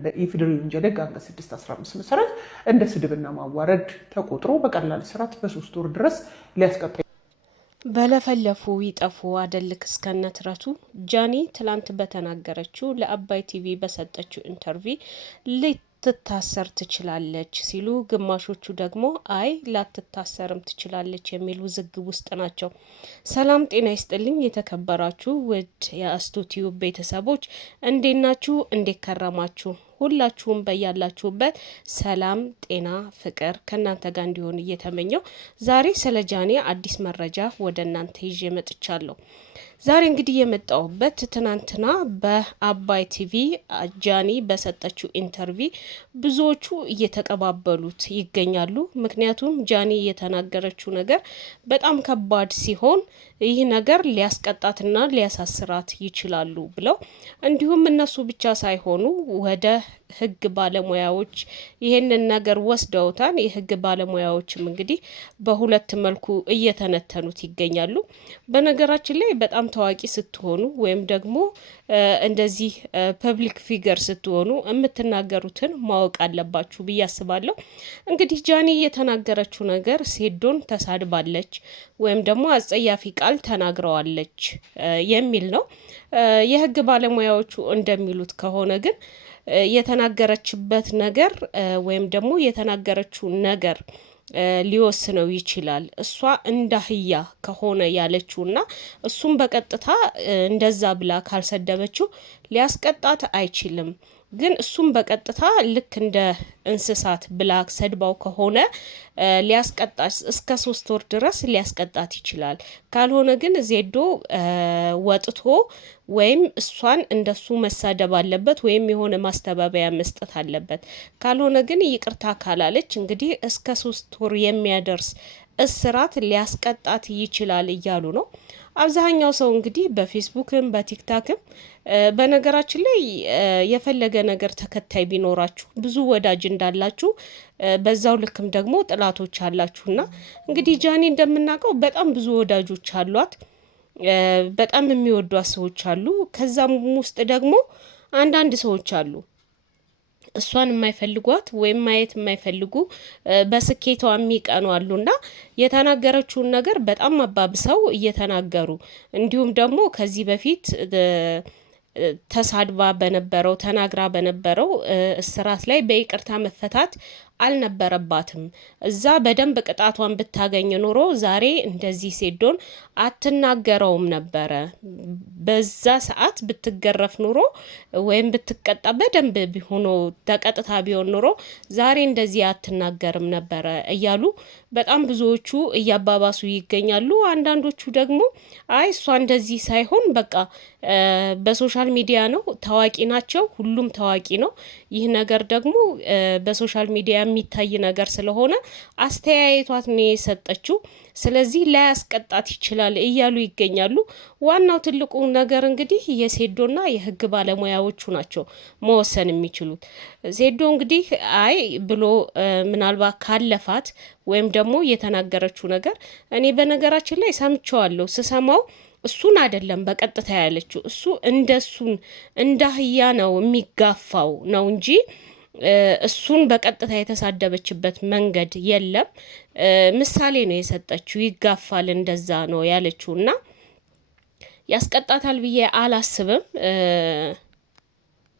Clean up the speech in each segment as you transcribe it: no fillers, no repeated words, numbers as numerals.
በኢፌዴሪ ወንጀል ሕግ አንቀጽ 615 መሰረት እንደ ስድብና ማዋረድ ተቆጥሮ በቀላል እስራት በ3 ወር ድረስ ሊያስቀጣ በለፈለፉ ይጠፉ አደልክ እስከነትረቱ ጃኒ ትላንት በተናገረችው ለአባይ ቲቪ በሰጠችው ኢንተርቪው ልትታሰር ትችላለች ሲሉ፣ ግማሾቹ ደግሞ አይ ላትታሰርም ትችላለች የሚል ውዝግብ ውስጥ ናቸው። ሰላም ጤና ይስጥልኝ የተከበራችሁ ውድ የአስቱቲዩ ቤተሰቦች እንዴት ናችሁ? እንዴት ከረማችሁ? ሁላችሁም በያላችሁበት ሰላም ጤና ፍቅር ከእናንተ ጋር እንዲሆን እየተመኘው ዛሬ ስለ ጃኒ አዲስ መረጃ ወደ እናንተ ይዤ መጥቻለሁ። ዛሬ እንግዲህ የመጣሁበት ትናንትና በአባይ ቲቪ ጃኒ በሰጠችው ኢንተርቪው ብዙዎቹ እየተቀባበሉት ይገኛሉ። ምክንያቱም ጃኒ የተናገረችው ነገር በጣም ከባድ ሲሆን ይህ ነገር ሊያስቀጣትና ሊያሳስራት ይችላሉ ብለው እንዲሁም እነሱ ብቻ ሳይሆኑ ወደ ሕግ ባለሙያዎች ይሄንን ነገር ወስደውታል። የሕግ ባለሙያዎችም እንግዲህ በሁለት መልኩ እየተነተኑት ይገኛሉ። በነገራችን ላይ በጣም ታዋቂ ስትሆኑ ወይም ደግሞ እንደዚህ ፐብሊክ ፊገር ስትሆኑ የምትናገሩትን ማወቅ አለባችሁ ብዬ አስባለሁ። እንግዲህ ጃኒ የተናገረችው ነገር ሴዶን ተሳድባለች ወይም ደግሞ አጸያፊ ቃል ተናግረዋለች የሚል ነው። የሕግ ባለሙያዎቹ እንደሚሉት ከሆነ ግን የተናገረችበት ነገር ወይም ደግሞ የተናገረችው ነገር ሊወስነው ይችላል። እሷ እንዳህያ ከሆነ ያለችውና እሱም በቀጥታ እንደዛ ብላ ካልሰደበችው ሊያስቀጣት አይችልም። ግን እሱም በቀጥታ ልክ እንደ እንስሳት ብላ ሰድባው ከሆነ ሊያስቀጣት እስከ 3 ወር ድረስ ሊያስቀጣት ይችላል። ካልሆነ ግን ዜዶ ወጥቶ ወይም እሷን እንደሱ መሳደብ አለበት ወይም የሆነ ማስተባበያ መስጠት አለበት። ካልሆነ ግን ይቅርታ ካላለች እንግዲህ እስከ 3 ወር የሚያደርስ እስራት ሊያስቀጣት ይችላል እያሉ ነው። አብዛኛው ሰው እንግዲህ በፌስቡክም በቲክታክም በነገራችን ላይ የፈለገ ነገር ተከታይ ቢኖራችሁ ብዙ ወዳጅ እንዳላችሁ በዛው ልክም ደግሞ ጥላቶች አላችሁና እንግዲህ ጃኒ እንደምናውቀው በጣም ብዙ ወዳጆች አሏት። በጣም የሚወዷት ሰዎች አሉ። ከዛም ውስጥ ደግሞ አንዳንድ ሰዎች አሉ እሷን የማይፈልጓት ወይም ማየት የማይፈልጉ በስኬቷ የሚቀኑ አሉና የተናገረችውን ነገር በጣም አባብሰው እየተናገሩ እንዲሁም ደግሞ ከዚህ በፊት ተሳድባ በነበረው ተናግራ በነበረው እስራት ላይ በይቅርታ መፈታት አልነበረባትም። እዛ በደንብ ቅጣቷን ብታገኝ ኖሮ ዛሬ እንደዚህ ሴዶን አትናገረውም ነበረ። በዛ ሰዓት ብትገረፍ ኖሮ ወይም ብትቀጣ በደንብ ቢሆኖ ተቀጥታ ቢሆን ኖሮ ዛሬ እንደዚህ አትናገርም ነበረ እያሉ በጣም ብዙዎቹ እያባባሱ ይገኛሉ። አንዳንዶቹ ደግሞ አይ እሷ እንደዚህ ሳይሆን በቃ በሶሻል ሚዲያ ነው፣ ታዋቂ ናቸው፣ ሁሉም ታዋቂ ነው። ይህ ነገር ደግሞ በሶሻል ሚዲያ የሚታይ ነገር ስለሆነ አስተያየቷት ነው የሰጠችው። ስለዚህ ላያስቀጣት ይችላል እያሉ ይገኛሉ። ዋናው ትልቁ ነገር እንግዲህ የሴዶና የሕግ ባለሙያዎቹ ናቸው መወሰን የሚችሉት። ሴዶ እንግዲህ አይ ብሎ ምናልባት ካለፋት ወይም ደግሞ የተናገረችው ነገር እኔ በነገራችን ላይ ሰምቼዋለሁ። ስሰማው እሱን አይደለም በቀጥታ ያለችው፣ እሱ እንደሱን እንዳህያ ነው የሚጋፋው ነው እንጂ እሱን በቀጥታ የተሳደበችበት መንገድ የለም። ምሳሌ ነው የሰጠችው። ይጋፋል እንደዛ ነው ያለችው እና ያስቀጣታል ብዬ አላስብም።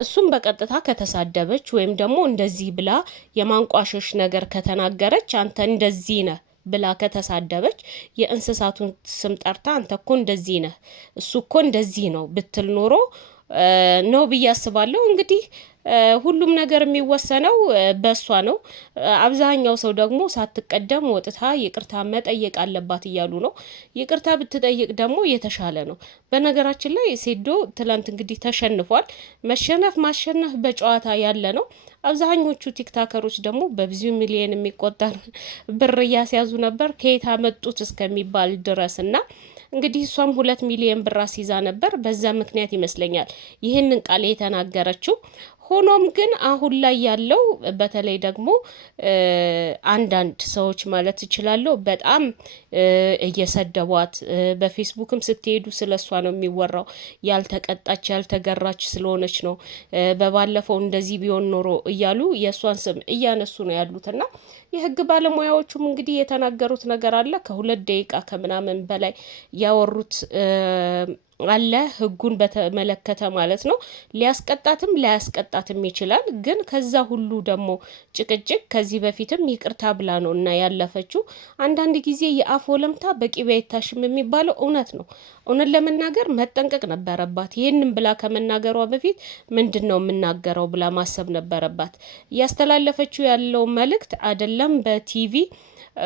እሱም በቀጥታ ከተሳደበች ወይም ደግሞ እንደዚህ ብላ የማንቋሸሽ ነገር ከተናገረች አንተ እንደዚህ ነህ ብላ ከተሳደበች የእንስሳቱን ስም ጠርታ አንተ እኮ እንደዚህ ነህ እሱ እኮ እንደዚህ ነው ብትል ኖሮ ነው ብዬ አስባለሁ። እንግዲህ ሁሉም ነገር የሚወሰነው በሷ ነው። አብዛኛው ሰው ደግሞ ሳትቀደም ወጥታ ይቅርታ መጠየቅ አለባት እያሉ ነው። ይቅርታ ብትጠይቅ ደግሞ የተሻለ ነው። በነገራችን ላይ ሴዶ ትላንት እንግዲህ ተሸንፏል። መሸነፍ ማሸነፍ በጨዋታ ያለ ነው። አብዛኞቹ ቲክታከሮች ደግሞ በብዙ ሚሊዮን የሚቆጠር ብር እያስያዙ ነበር ከየት አመጡት እስከሚባል ድረስ እና እንግዲህ እሷም 2 ሚሊዮን ብር አስይዛ ነበር። በዛ ምክንያት ይመስለኛል ይህንን ቃል የተናገረችው። ሆኖም ግን አሁን ላይ ያለው በተለይ ደግሞ አንዳንድ ሰዎች ማለት እችላለሁ በጣም እየሰደቧት፣ በፌስቡክም ስትሄዱ ስለሷ ነው የሚወራው። ያልተቀጣች ያልተገራች ስለሆነች ነው፣ በባለፈው እንደዚህ ቢሆን ኖሮ እያሉ የእሷን ስም እያነሱ ነው ያሉትና የህግ ባለሙያዎቹም እንግዲህ የተናገሩት ነገር አለ። ከ2 ደቂቃ ከምናምን በላይ ያወሩት አለ ህጉን በተመለከተ ማለት ነው። ሊያስቀጣትም ላያስቀጣትም ይችላል። ግን ከዛ ሁሉ ደግሞ ጭቅጭቅ ከዚህ በፊትም ይቅርታ ብላ ነው እና ያለፈችው። አንዳንድ ጊዜ የአፍ ወለምታ በቅቤ አይታሽም የሚባለው እውነት ነው። እውነት ለመናገር መጠንቀቅ ነበረባት። ይህንን ብላ ከመናገሯ በፊት ምንድን ነው የምናገረው ብላ ማሰብ ነበረባት። እያስተላለፈችው ያለው መልእክት አይደለም በቲቪ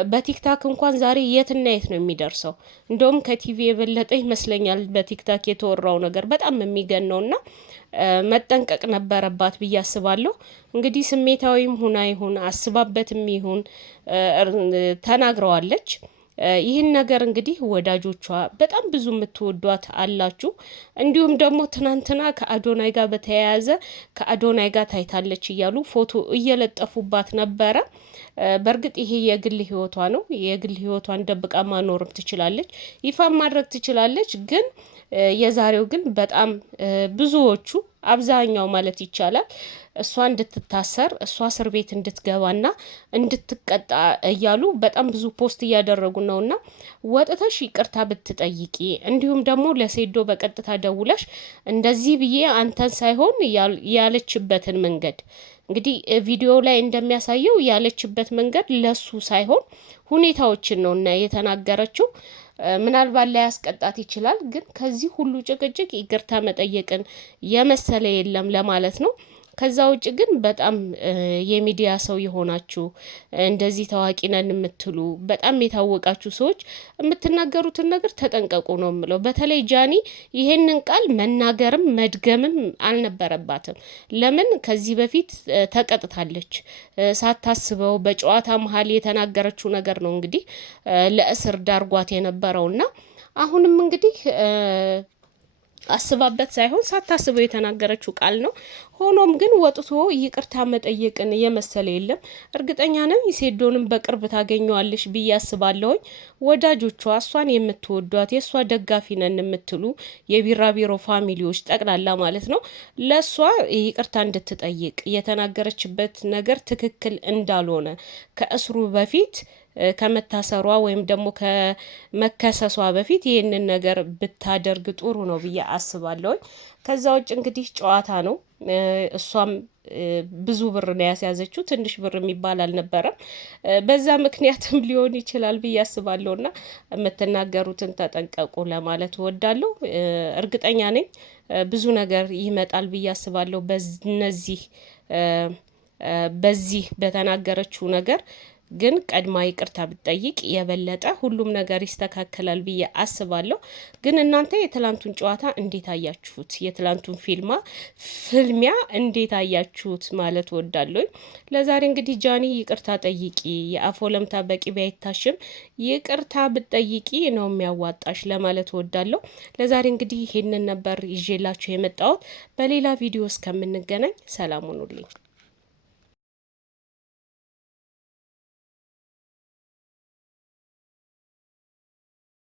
በቲክታክ እንኳን ዛሬ የትና የት ነው የሚደርሰው? እንደውም ከቲቪ የበለጠ ይመስለኛል በቲክታክ የተወራው ነገር በጣም የሚገነውና መጠንቀቅ ነበረባት ብዬ አስባለሁ። እንግዲህ ስሜታዊም ሁና ይሁን አስባበትም ይሁን ተናግረዋለች። ይህን ነገር እንግዲህ ወዳጆቿ በጣም ብዙ የምትወዷት አላችሁ። እንዲሁም ደግሞ ትናንትና ከአዶናይ ጋር በተያያዘ ከአዶናይ ጋር ታይታለች እያሉ ፎቶ እየለጠፉባት ነበረ። በእርግጥ ይሄ የግል ህይወቷ ነው። የግል ህይወቷን ደብቃ ማኖርም ትችላለች፣ ይፋም ማድረግ ትችላለች። ግን የዛሬው ግን በጣም ብዙዎቹ አብዛኛው ማለት ይቻላል እሷ እንድትታሰር እሷ እስር ቤት እንድትገባና እንድትቀጣ እያሉ በጣም ብዙ ፖስት እያደረጉ ነውና ወጥተሽ ይቅርታ ብትጠይቂ፣ እንዲሁም ደግሞ ለሴዶ በቀጥታ ደውለሽ እንደዚህ ብዬ አንተን ሳይሆን ያለችበትን መንገድ እንግዲህ ቪዲዮ ላይ እንደሚያሳየው ያለችበት መንገድ ለሱ ሳይሆን ሁኔታዎችን ነው እና የተናገረችው። ምናልባት ላይ ያስቀጣት ይችላል። ግን ከዚህ ሁሉ ጭቅጭቅ ይቅርታ መጠየቅን የመሰለ የለም ለማለት ነው። ከዛ ውጭ ግን በጣም የሚዲያ ሰው የሆናችሁ እንደዚህ ታዋቂ ነን የምትሉ በጣም የታወቃችሁ ሰዎች የምትናገሩትን ነገር ተጠንቀቁ ነው የምለው። በተለይ ጃኒ ይሄንን ቃል መናገርም መድገምም አልነበረባትም። ለምን ከዚህ በፊት ተቀጥታለች። ሳታስበው በጨዋታ መሀል የተናገረችው ነገር ነው እንግዲህ ለእስር ዳርጓት የነበረውና አሁንም እንግዲህ አስባበት ሳይሆን ሳታስበው የተናገረችው ቃል ነው። ሆኖም ግን ወጥቶ ይቅርታ መጠየቅን የመሰለ የለም። እርግጠኛ ነኝ ሴዶንም በቅርብ ታገኘዋለሽ ብዬ አስባለሁኝ። ወዳጆቿ እሷን የምትወዷት የእሷ ደጋፊ ነን የምትሉ የቢራቢሮ ፋሚሊዎች ጠቅላላ ማለት ነው ለእሷ ይቅርታ እንድትጠይቅ የተናገረችበት ነገር ትክክል እንዳልሆነ ከእስሩ በፊት ከመታሰሯ ወይም ደግሞ ከመከሰሷ በፊት ይህንን ነገር ብታደርግ ጥሩ ነው ብዬ አስባለሁኝ። ከዛ ውጭ እንግዲህ ጨዋታ ነው። እሷም ብዙ ብር ነው ያስያዘችው፣ ትንሽ ብር የሚባል አልነበረም። በዛ ምክንያትም ሊሆን ይችላል ብዬ አስባለሁና የምትናገሩትን ተጠንቀቁ ለማለት እወዳለሁ። እርግጠኛ ነኝ ብዙ ነገር ይመጣል ብዬ አስባለሁ። በዚህ በተናገረችው ነገር ግን ቀድማ ይቅርታ ብትጠይቅ የበለጠ ሁሉም ነገር ይስተካከላል ብዬ አስባለሁ። ግን እናንተ የትላንቱን ጨዋታ እንዴት አያችሁት? የትላንቱን ፍልሚያ እንዴት አያችሁት ማለት ወዳለሁኝ። ለዛሬ እንግዲህ ጃኒ ይቅርታ ጠይቂ፣ የአፍ ወለምታ በቅቤ አይታሽም፣ ይቅርታ ብትጠይቂ ነው የሚያዋጣሽ ለማለት ወዳለሁ። ለዛሬ እንግዲህ ይሄንን ነበር ይዤላችሁ የመጣሁት። በሌላ ቪዲዮ እስከምንገናኝ ሰላም ሁኑልኝ።